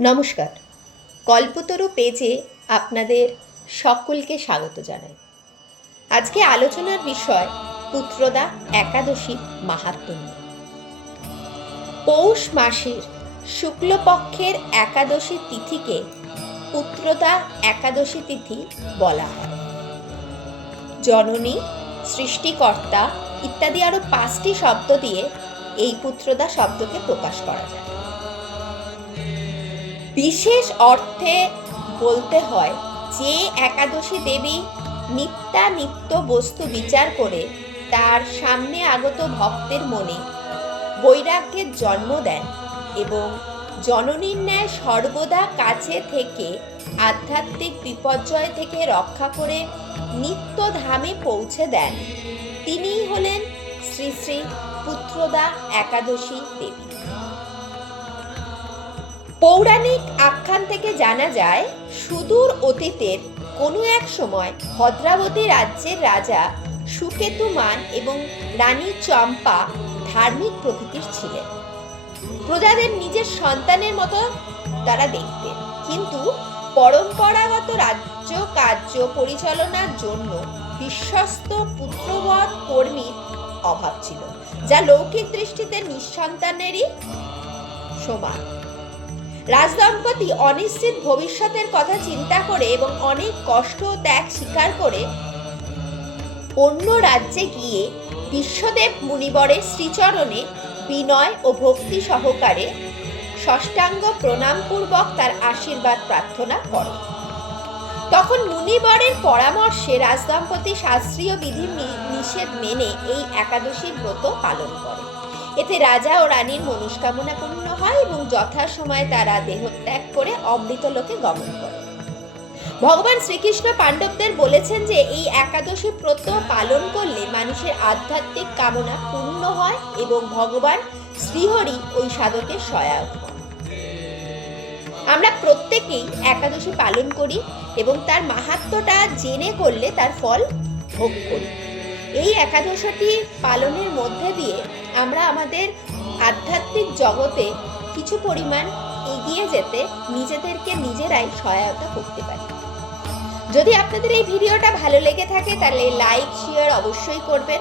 নমস্কার। কল্পতরু পেজে আপনাদের সকলকে স্বাগত জানাই। আজকে আলোচনার বিষয় পুত্রদা একাদশী মাহাত্ম্য পৌষ মাসের শুক্লপক্ষের একাদশী তিথিকে পুত্রদা একাদশী তিথি বলা হয়। জননী, সৃষ্টিকর্তা ইত্যাদি আরও পাঁচটি শব্দ দিয়ে এই পুত্রদা শব্দকে প্রকাশ করা যায়। বিশেষ অর্থে বলতে হয় যে একাদশী দেবী নিত্যানিত্য বস্তু বিচার করে তার সামনে আগত ভক্তের মনে বৈরাগ্যের জন্ম দেন এবং জননীর ন্যায় সর্বদা কাছে থেকে আধ্যাত্মিক বিপর্যয় থেকে রক্ষা করে নিত্য ধামে পৌঁছে দেন। তিনিই হলেন শ্রী শ্রী পুত্রদা একাদশী দেবী। পৌরাণিক আখ্যান থেকে জানা যায়, সুদূর অতীতের কোনো এক সময় ভদ্রাবতী রাজ্যের রাজা সুকেতুমান এবং রানী চম্পা ধার্মিক প্রকৃতির ছিলেন। প্রজাদের নিজের সন্তানের মতো তারা দেখতেন। কিন্তু পরম্পরাগত রাজ্য কার্য পরিচালনার জন্য বিশ্বস্ত পুত্রবধ কর্মীর অভাব ছিল, যা লৌকিক দৃষ্টিতে নিঃসন্তানেরই সমান। রাজদম্পতি অনিশ্চিত ভবিষ্যতের কথা চিন্তা করে এবং অনেক কষ্ট ও ত্যাগ স্বীকার করে অন্য রাজ্যে গিয়ে বিশ্বদেব মুনিবরের শ্রীচরণে বিনয় ও ভক্তি সহকারে ষষ্ঠাঙ্গ প্রণামপূর্বক তার আশীর্বাদ প্রার্থনা করে তখন মুনিবরের পরামর্শে রাজদম্পতি শাস্ত্রীয় বিধি নিষেধ মেনে এই একাদশী ব্রত পালন করে। এতে রাজা ও রানীর মনস্কামনা পূর্ণ হয় এবং যথাসময়ে তারা দেহত্যাগ করে অমৃত লোকে গমন করে। ভগবান শ্রীকৃষ্ণ পাণ্ডবদের বলেছেন যে, এই একাদশী ব্রত পালন করলে মানুষের আধ্যাত্মিক কামনা পূর্ণ হয় এবং ভগবান শ্রীহরি ওই সাধকের সহায়ক আমরা প্রত্যেকেই একাদশী পালন করি এবং তার মাহাত্ম্যটা জেনে করলে তার ফল ভোগ করি। এই একাদশীটি পালনের মধ্যে দিয়ে আমরা আমাদের আধ্যাত্মিক জগতে কিছু পরিমাণ এগিয়ে যেতে নিজেদেরকে নিজেরাই সহায়তা করতে পারি। যদি আপনাদের এই ভিডিওটা ভালো লেগে থাকে তাহলে লাইক শেয়ার অবশ্যই করবেন।